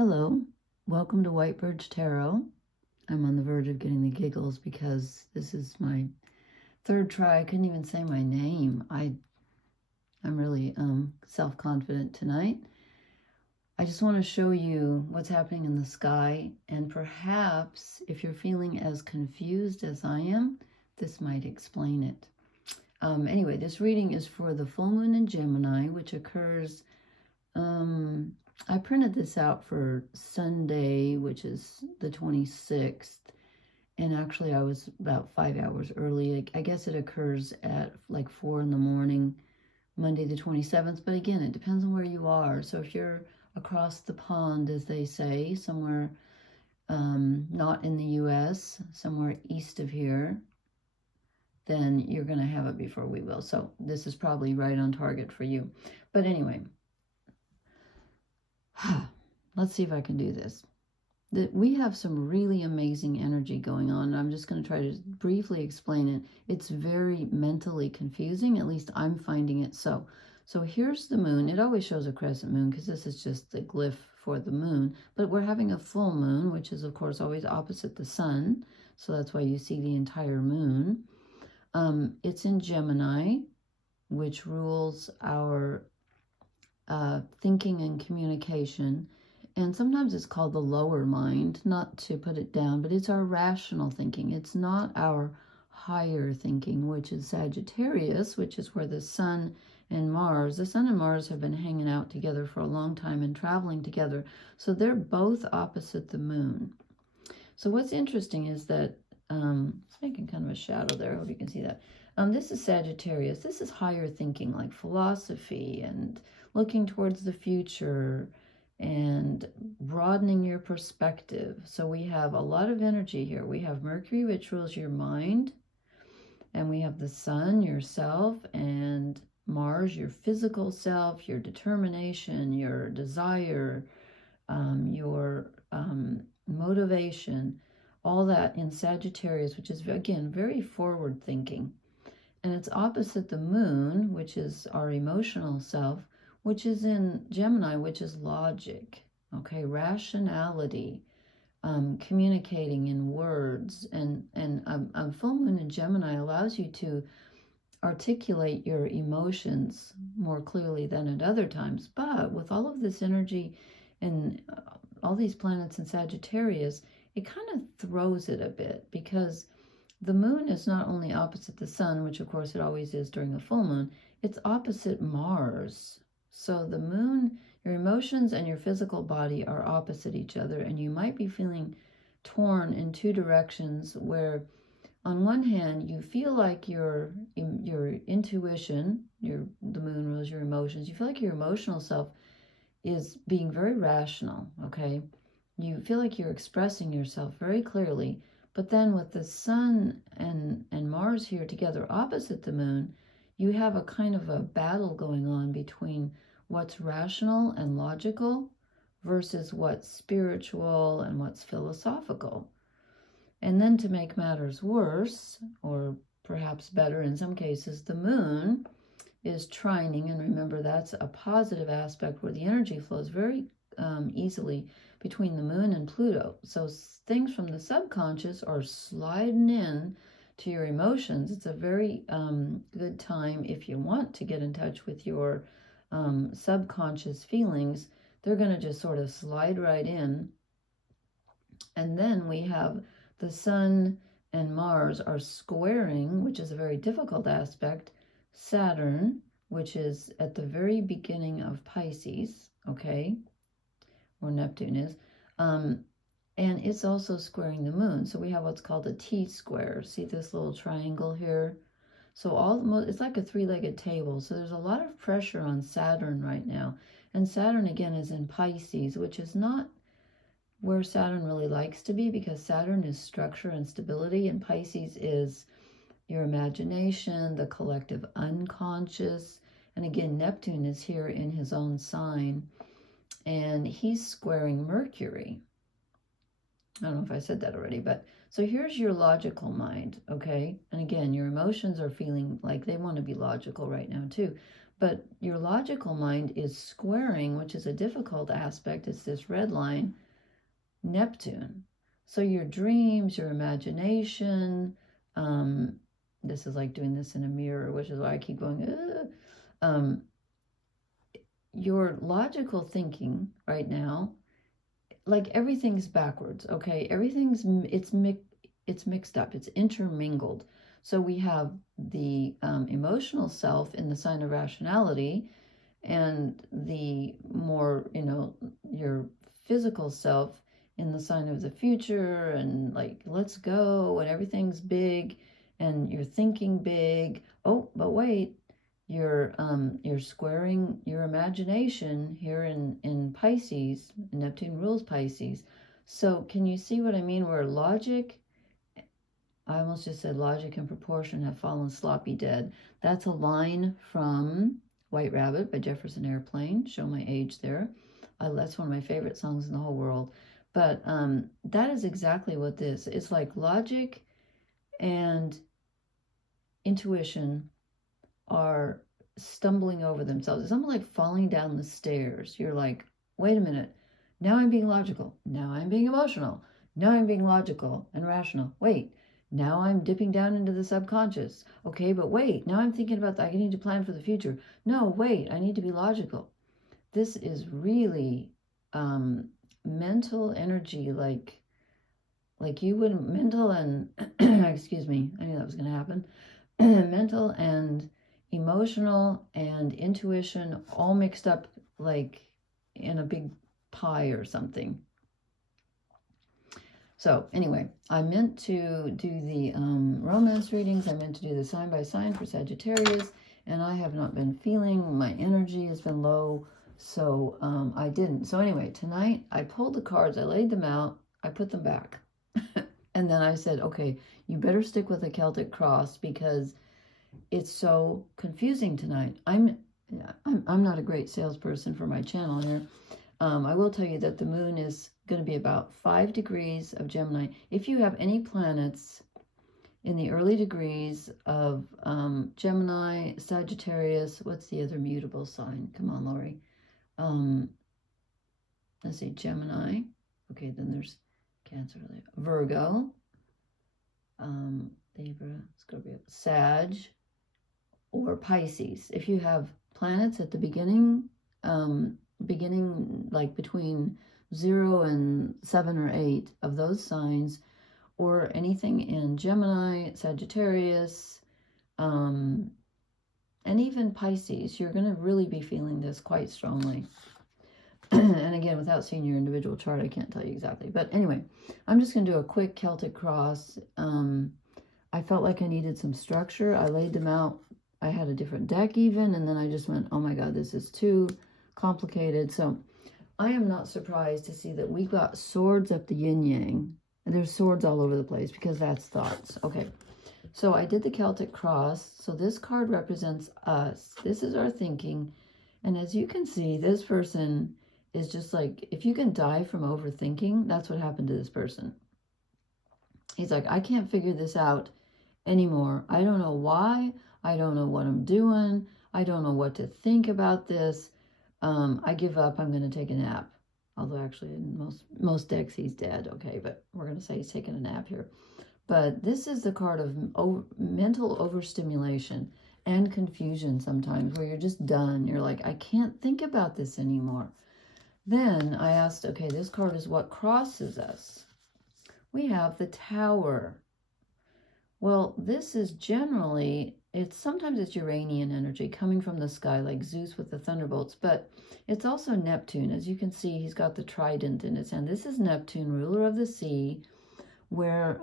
Hello, welcome to WhiteBirchTarot. I'm on the verge of getting the giggles because this is my third try. I couldn't even say my name. I'm really self-confident tonight. I just want to show you what's happening in the sky, and perhaps if you're feeling as confused as I am, this might explain it. Anyway, this reading is for the full moon in Gemini, which occurs I printed this out for Sunday, which is the 26th, and actually I was about 5 hours early. I guess it occurs at like 4 in the morning, Monday the 27th, but again, it depends on where you are. So if you're across the pond, as they say, somewhere not in the US, somewhere east of here, then you're going to have it before we will. So this is probably right on target for you. But anyway, let's see if I can do this. We have some really amazing energy going on. I'm just going to try to briefly explain it. It's very mentally confusing. At least I'm finding it so. So here's the moon. It always shows a crescent moon because this is just the glyph for the moon. But we're having a full moon, which is, of course, always opposite the sun. So that's why you see the entire moon. It's in Gemini, which rules our thinking and communication, and sometimes it's called the lower mind, not to put it down, but it's our rational thinking. It's not our higher thinking, which is Sagittarius, which is where the sun and Mars have been hanging out together for a long time and traveling together, so they're both opposite the moon. So what's interesting is that it's making kind of a shadow there. I hope you can see that. This is Sagittarius. This is higher thinking, like philosophy and looking towards the future and broadening your perspective. So we have a lot of energy here. We have Mercury, which rules your mind, and we have the sun, yourself, and Mars, your physical self, your determination, your desire, your motivation, all that in Sagittarius, which is, again, very forward thinking. And it's opposite the moon, which is our emotional self, which is in Gemini, which is logic, okay, rationality, communicating in words. And full moon in Gemini allows you to articulate your emotions more clearly than at other times. But with all of this energy and all these planets in Sagittarius, it kind of throws it a bit, because the moon is not only opposite the sun, which of course it always is during a full moon, it's opposite Mars. So the moon, your emotions and your physical body are opposite each other, and you might be feeling torn in two directions, where on one hand you feel like your intuition, the moon rules your emotions, you feel like your emotional self is being very rational, okay? You feel like you're expressing yourself very clearly. But then with the sun and Mars here together opposite the moon, you have a kind of a battle going on between what's rational and logical versus what's spiritual and what's philosophical. And then to make matters worse, or perhaps better in some cases, the moon is trining. And remember, that's a positive aspect where the energy flows very easily between the moon and Pluto. So things from the subconscious are sliding in to your emotions. It's a very good time if you want to get in touch with your subconscious feelings. They're going to just sort of slide right in. And then we have the sun and Mars are squaring, which is a very difficult aspect, Saturn, which is at the very beginning of Pisces, okay, or Neptune is, and it's also squaring the moon. So we have what's called a T-square. See this little triangle here? So it's like a three-legged table. So there's a lot of pressure on Saturn right now. And Saturn, again, is in Pisces, which is not where Saturn really likes to be, because Saturn is structure and stability, and Pisces is your imagination, the collective unconscious. And again, Neptune is here in his own sign, and he's squaring Mercury. I don't know if I said that already, but so here's your logical mind, okay? And again, your emotions are feeling like they want to be logical right now too. But your logical mind is squaring, which is a difficult aspect. It's this red line, Neptune. So your dreams, your imagination, this is like doing this in a mirror, which is why I keep going, your logical thinking right now, like everything's backwards, okay? It's mixed up, it's intermingled. So we have the emotional self in the sign of rationality, and the more, your physical self in the sign of the future, and like, let's go, and everything's big, and you're thinking big. Oh, but wait, you're squaring your imagination here in Pisces. Neptune rules Pisces. So can you see what I mean? Where logic, I almost just said logic and proportion have fallen sloppy dead. That's a line from White Rabbit by Jefferson Airplane. Show my age there. That's one of my favorite songs in the whole world. But that is exactly what this. It's like logic and intuition are stumbling over themselves. It's almost like falling down the stairs. You're like, wait a minute. Now I'm being logical. Now I'm being emotional. Now I'm being logical and rational. Wait. Now I'm dipping down into the subconscious. Okay, but wait, now I'm thinking about I need to plan for the future. No, wait, I need to be logical. This is really mental energy, like you would, mental and, excuse me, I knew that was going to happen. Mental and emotional and intuition all mixed up like in a big pie or something. So anyway, I meant to do the romance readings. I meant to do the sign by sign for Sagittarius, and I have not been feeling, my energy has been low, so I didn't. So anyway, tonight I pulled the cards, I laid them out, I put them back. And then I said, okay, you better stick with the Celtic cross because it's so confusing tonight. I'm not a great salesperson for my channel here. I will tell you that the moon is going to be about 5 degrees of Gemini. If you have any planets in the early degrees of Gemini, Sagittarius, what's the other mutable sign? Come on, Lori. Let's see, Gemini. Okay, then there's Cancer, Virgo, Libra, Scorpio, Sag, or Pisces. If you have planets at the beginning like between 0 and 7 or 8 of those signs, or anything in Gemini, Sagittarius, and even Pisces, you're going to really be feeling this quite strongly. And again, without seeing your individual chart, I can't tell you exactly. But anyway, I'm just going to do a quick Celtic cross. I felt like I needed some structure. I laid them out. I had a different deck even, and then I just went, oh my God, this is too complicated. So I am not surprised to see that we got swords up the yin-yang. And there's swords all over the place because that's thoughts. Okay, so I did the Celtic cross. So this card represents us. This is our thinking. And as you can see, this person is just like, if you can die from overthinking, that's what happened to this person. He's like, I can't figure this out anymore. I don't know why. I don't know what I'm doing. I don't know what to think about this. I give up. I'm going to take a nap. Although actually in most decks he's dead. Okay, but we're going to say he's taking a nap here. But this is the card of mental overstimulation and confusion sometimes, where you're just done. You're like, I can't think about this anymore. Then I asked, okay, this card is what crosses us. We have the Tower. Well, this is generally, sometimes it's Uranian energy coming from the sky, like Zeus with the thunderbolts, but it's also Neptune. As you can see, he's got the trident in his hand. This is Neptune, ruler of the sea, where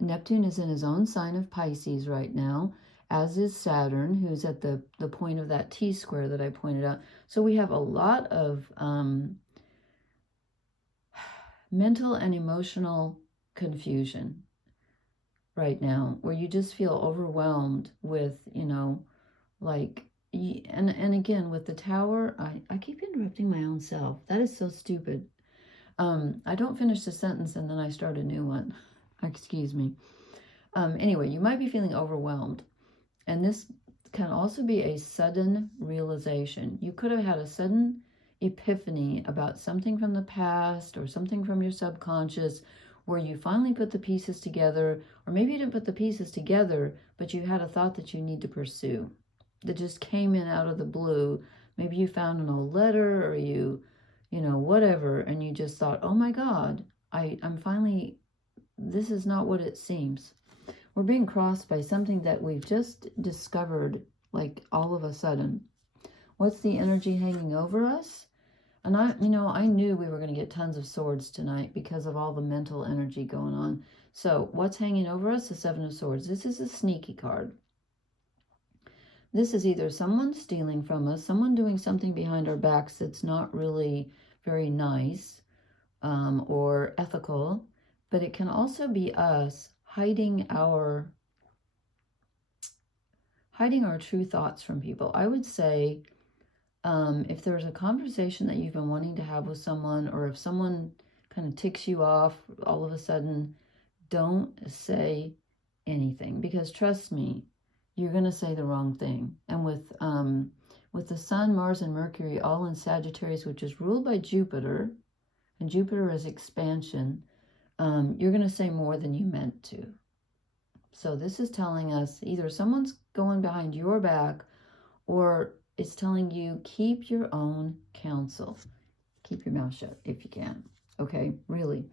Neptune is in his own sign of Pisces right now, as is Saturn, who's at the point of that T-square that I pointed out. So we have a lot of mental and emotional confusion right now, where you just feel overwhelmed with, like, and again, with the Tower, I keep interrupting my own self. That is so stupid. I don't finish the sentence and then I start a new one. Excuse me. Anyway, you might be feeling overwhelmed. And this can also be a sudden realization. You could have had a sudden epiphany about something from the past or something from your subconscious where you finally put the pieces together, or maybe you didn't put the pieces together, but you had a thought that you need to pursue that just came in out of the blue. Maybe you found an old letter, or you know, whatever, and you just thought, oh my God, I'm finally, this is not what it seems. We're being crossed by something that we've just discovered, like all of a sudden. What's the energy hanging over us? And I knew we were going to get tons of swords tonight because of all the mental energy going on. So what's hanging over us? The Seven of Swords. This is a sneaky card. This is either someone stealing from us, someone doing something behind our backs that's not really very nice or ethical, but it can also be us hiding our true thoughts from people. I would say if there's a conversation that you've been wanting to have with someone, or if someone kind of ticks you off all of a sudden, don't say anything, because trust me, you're going to say the wrong thing. And with the Sun, Mars, and Mercury all in Sagittarius, which is ruled by Jupiter, and Jupiter is expansion, you're going to say more than you meant to. So this is telling us either someone's going behind your back, or it's telling you keep your own counsel. Keep your mouth shut if you can. Okay, really.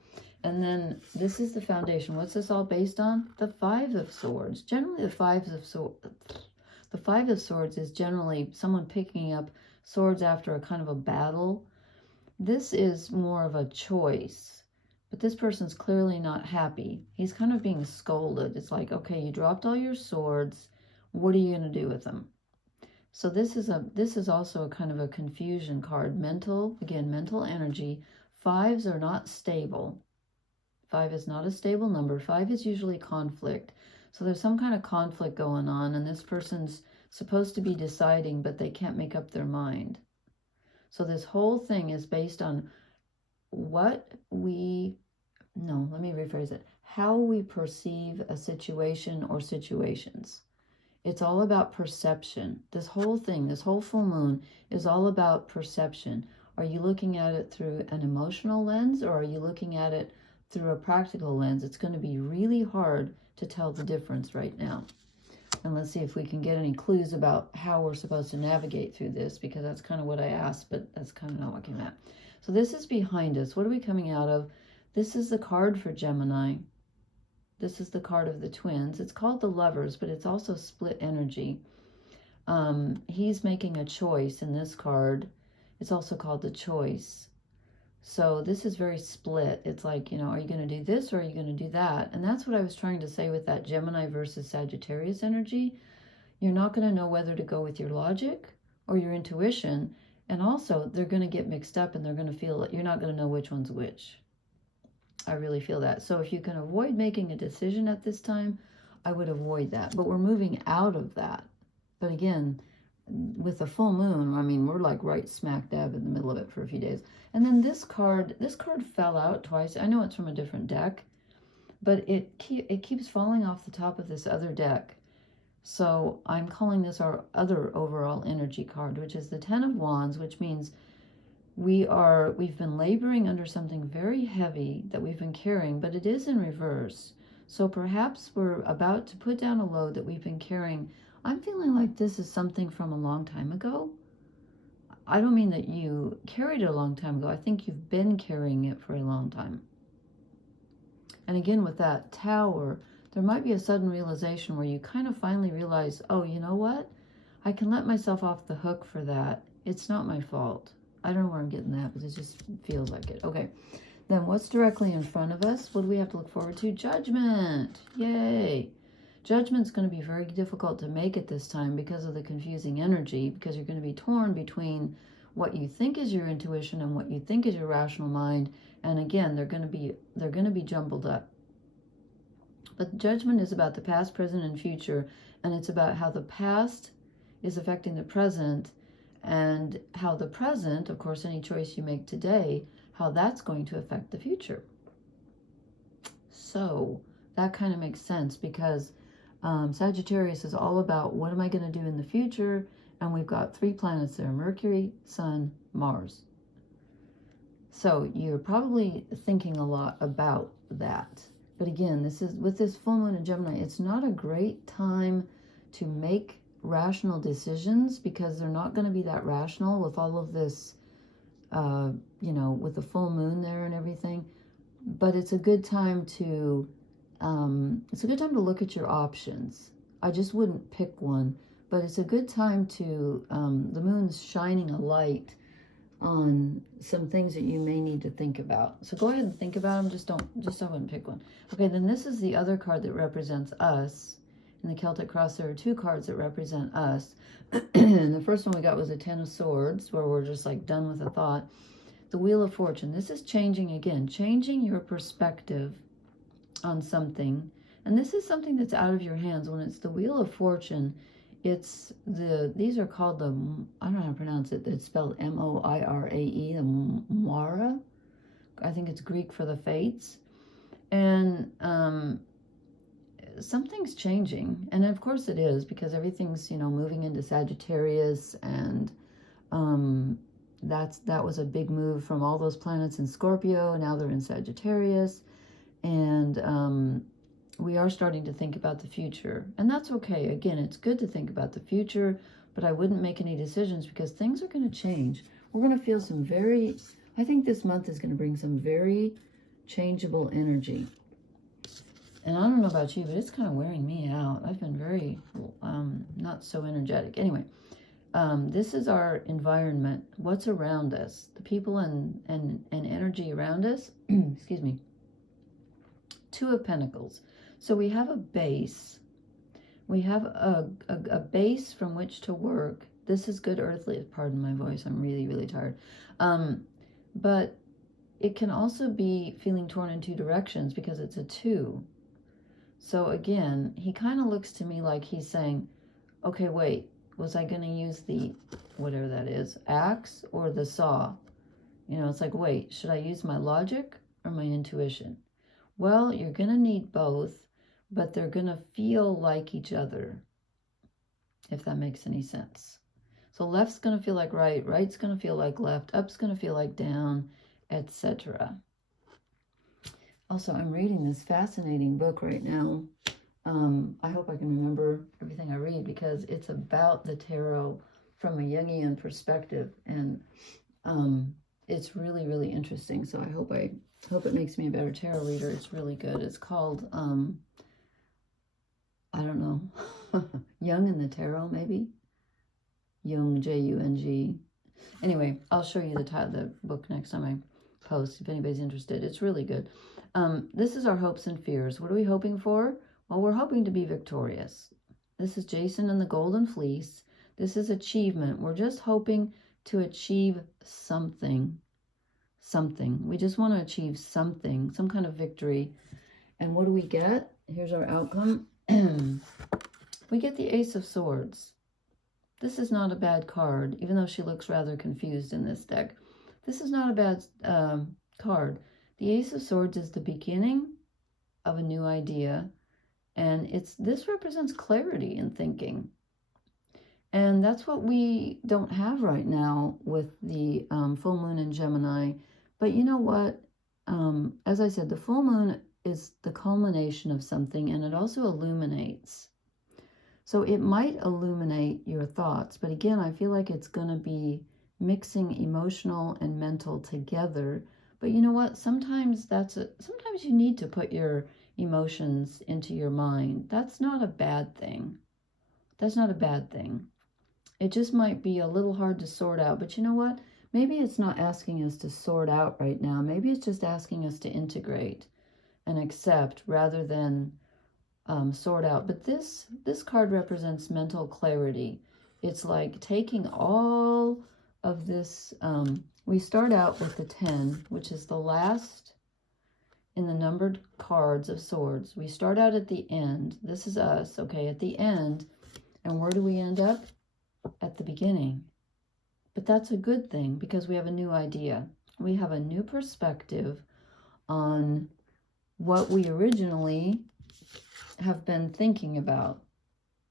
And then this is the foundation. What's this all based on? The Five of Swords. Generally, the Five of Swords is generally someone picking up swords after a kind of a battle. This is more of a choice, but this person's clearly not happy. He's kind of being scolded. It's like, okay, you dropped all your swords. What are you going to do with them? So this is also a kind of a confusion card. Mental energy. Fives are not stable. 5 is not a stable number. 5 is usually conflict. So there's some kind of conflict going on, and this person's supposed to be deciding, but they can't make up their mind. So this whole thing is based on how we perceive a situation or situations. It's all about perception. This whole thing, this whole full moon is all about perception. Are you looking at it through an emotional lens, or are you looking at it through a practical lens? It's going to be really hard to tell the difference right now. And let's see if we can get any clues about how we're supposed to navigate through this, because that's kind of what I asked, but that's kind of not what came out. So this is behind us. What are we coming out of? This is the card for Gemini. This is the card of the twins. It's called the Lovers, but it's also split energy. He's making a choice in this card. It's also called the Choice. So this is very split. It's like, are you going to do this or are you going to do that? And that's what I was trying to say with that Gemini versus Sagittarius energy. You're not going to know whether to go with your logic or your intuition. And also, they're going to get mixed up, and they're going to feel that you're not going to know which one's which. I really feel that. So if you can avoid making a decision at this time, I would avoid that. But we're moving out of that. But again, with the full moon, I mean, we're like right smack dab in the middle of it for a few days. And then this card fell out twice. I know it's from a different deck, but it keeps falling off the top of this other deck. So I'm calling this our other overall energy card, which is the Ten of Wands, which means we've been laboring under something very heavy that we've been carrying, but it is in reverse. So perhaps we're about to put down a load that we've been carrying. I'm feeling like this is something from a long time ago. I don't mean that you carried it a long time ago. I think you've been carrying it for a long time. And again, with that Tower, there might be a sudden realization where you kind of finally realize, oh, you know what? I can let myself off the hook for that. It's not my fault. I don't know where I'm getting that, but it just feels like it. Okay. Then what's directly in front of us? What do we have to look forward to? Judgment. Yay. Judgment's going to be very difficult to make at this time because of the confusing energy, because you're going to be torn between what you think is your intuition and what you think is your rational mind. And again, they're going to be jumbled up. But judgment is about the past, present, and future, and it's about how the past is affecting the present, and how the present, of course, any choice you make today, how that's going to affect the future. So that kind of makes sense, because Sagittarius is all about what am I going to do in the future, and we've got 3 planets there: Mercury, Sun, Mars. So you're probably thinking a lot about that. But again, this is with this full moon in Gemini, it's not a great time to make rational decisions, because they're not going to be that rational with all of this, you know, with the full moon there and everything. But it's a good time to look at your options. I just wouldn't pick one, but it's a good time to, the moon's shining a light on some things that you may need to think about. So go ahead and think about them. Just don't pick one. Okay, then this is the other card that represents us. In the Celtic cross, there are 2 cards that represent us. And the first one we got was a 10 of Swords, where we're just like done with a thought. The Wheel of Fortune. This is changing again, changing your perspective on something. And this is something that's out of your hands. When it's the Wheel of Fortune, it's these are called the, I don't know how to pronounce it, it's spelled M-O-I-R-A-E, the Moira. I think it's Greek for the fates. And something's changing. And of course it is, because everything's, you know, moving into Sagittarius, and that was a big move from all those planets in Scorpio. Now they're in Sagittarius. And we are starting to think about the future, and that's okay. Again, it's good to think about the future, but I wouldn't make any decisions, because things are going to change. We're going to feel some I think this month is going to bring some very changeable energy. And I don't know about you, but it's kind of wearing me out. I've been very not so energetic. Anyway, this is our environment, what's around us, the people and energy around us. Excuse me. 2 of Pentacles. So we have a base. We have a base from which to work. This is good earthly. Pardon my voice. I'm really, really tired. But it can also be feeling torn in 2 directions, because it's a 2. So again, he kind of looks to me like he's saying, okay, wait, was I going to use the, whatever that is, axe or the saw? You know, it's like, wait, should I use my logic or my intuition? Well, you're going to need both, but they're going to feel like each other, if that makes any sense. So left's going to feel like right, right's going to feel like left, up's going to feel like down, etc. Also, I'm reading this fascinating book right now. I hope I can remember everything I read, because it's about the tarot from a Jungian perspective, and it's really, really interesting. So I hope it makes me a better tarot reader. It's really good. It's called, I don't know, Jung in the Tarot, maybe? Jung, J-U-N-G. Anyway, I'll show you the book next time I post, if anybody's interested. It's really good. This is our hopes and fears. What are we hoping for? Well, we're hoping to be victorious. This is Jason and the Golden Fleece. This is achievement. We're just hoping to achieve something. We just want to achieve something, some kind of victory. And what do we get? Here's our outcome. We get the Ace of Swords. This is not a bad card, even though she looks rather confused in this deck. This is not a bad card. The Ace of Swords is the beginning of a new idea, and this represents clarity in thinking. And that's what we don't have right now with the full moon in Gemini. But you know what? As I said, the full moon is the culmination of something, and it also illuminates. So it might illuminate your thoughts, but again, I feel like it's going to be mixing emotional and mental together. But you know what? Sometimes sometimes you need to put your emotions into your mind. That's not a bad thing. That's not a bad thing. It just might be a little hard to sort out. But you know what? Maybe it's not asking us to sort out right now. Maybe it's just asking us to integrate and accept rather than sort out. But this card represents mental clarity. It's like taking all of this. We start out with the 10, which is the last in the numbered cards of swords. We start out at the end. This is us, okay, at the end. And where do we end up? At the beginning. But that's a good thing, because we have a new idea. We have a new perspective on what we originally have been thinking about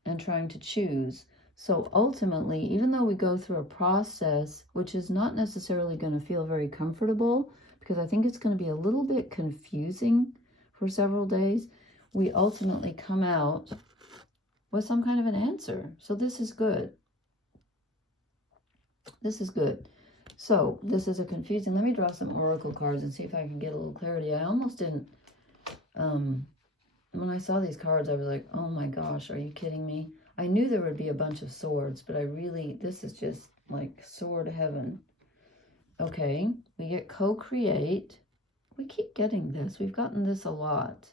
and trying to choose. So ultimately, even though we go through a process, which is not necessarily going to feel very comfortable, because I think it's going to be a little bit confusing for several days, we ultimately come out with some kind of an answer. So this is good. This is good. So this is a confusing, let me draw some oracle cards and see if I can get a little clarity. I almost didn't, when I saw these cards, I was like, oh my gosh, are you kidding me? I knew there would be a bunch of swords, but I really, this is just like sword heaven. Okay, we get co-create. We keep getting this. We've gotten this a lot.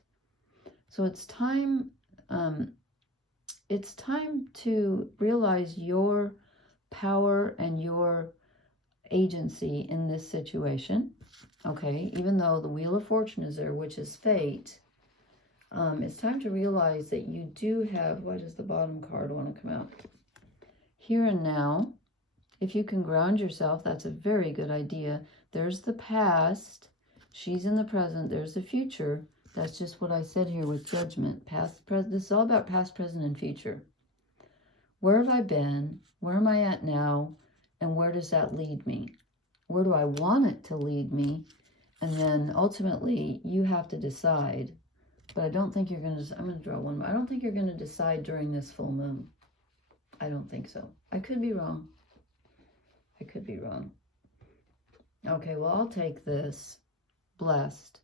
So it's time to realize your power and your agency in this situation. Okay, even though the Wheel of Fortune is there, which is fate, it's time to realize that you do have, why does the bottom card want to come out? Here and now. If you can ground yourself, that's a very good idea. There's the past. She's in the present. There's the future. That's just what I said here with judgment. Past, present. This is all about past, present, and future. Where have I been? Where am I at now? And where does that lead me? Where do I want it to lead me? And then ultimately, you have to decide. But I don't think you're going to, I'm going to draw one more. I don't think you're going to decide during this full moon. I don't think so. I could be wrong. I could be wrong. Okay, well, I'll take this. Blessed.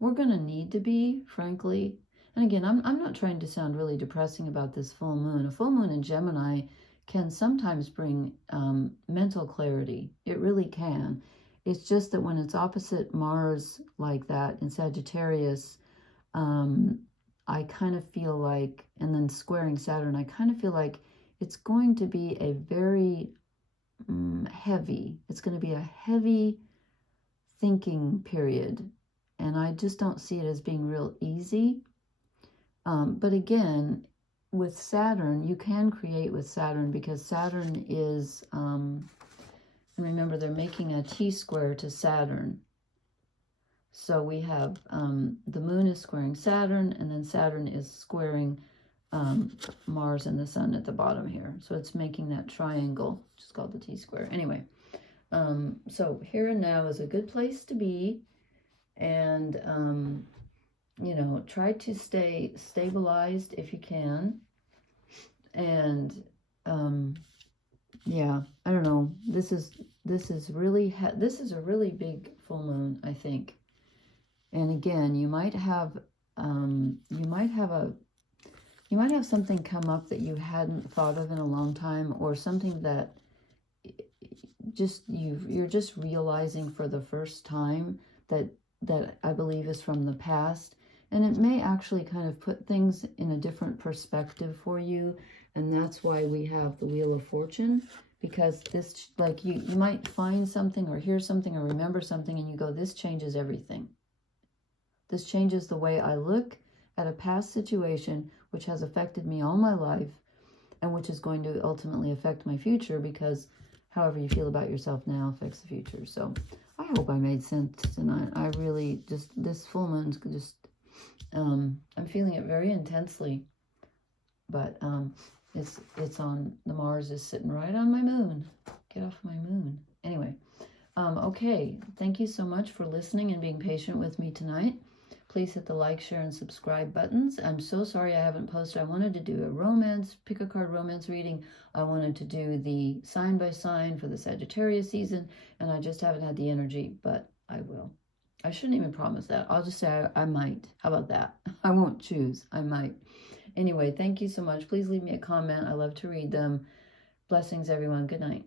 We're going to need to be, frankly. And again, I'm not trying to sound really depressing about this full moon. A full moon in Gemini can sometimes bring mental clarity. It really can. It's just that when it's opposite Mars like that in Sagittarius, I kind of feel like, and then squaring Saturn, I kind of feel like it's going to be a very heavy, it's going to be a heavy thinking period. And I just don't see it as being real easy. But again, with Saturn, you can create with Saturn because Saturn is, and remember they're making a T-square to Saturn. So we have the moon is squaring Saturn, and then Saturn is squaring Mars and the sun at the bottom here. So it's making that triangle, which is called the T-square. Anyway, so here and now is a good place to be. And, you know, try to stay stabilized if you can. And, yeah, I don't know. This is really, this is a really big full moon, I think. And again, you might have something come up that you hadn't thought of in a long time, or something that just you're just realizing for the first time that I believe is from the past. And it may actually kind of put things in a different perspective for you. And that's why we have the Wheel of Fortune, because this, like, you might find something or hear something or remember something and you go, this changes everything. This changes the way I look at a past situation, which has affected me all my life and which is going to ultimately affect my future, because however you feel about yourself now affects the future. So I hope I made sense tonight. I really just, this full moon's just, I'm feeling it very intensely, but it's on, the Mars is sitting right on my moon. Get off my moon. Anyway, okay, thank you so much for listening and being patient with me tonight. Please hit the like, share, and subscribe buttons. I'm so sorry I haven't posted. I wanted to do a romance, pick a card romance reading. I wanted to do the sign by sign for the Sagittarius season, and I just haven't had the energy, but I will. I shouldn't even promise that. I'll just say I might. How about that? I won't choose. I might. Anyway, thank you so much. Please leave me a comment. I love to read them. Blessings, everyone. Good night.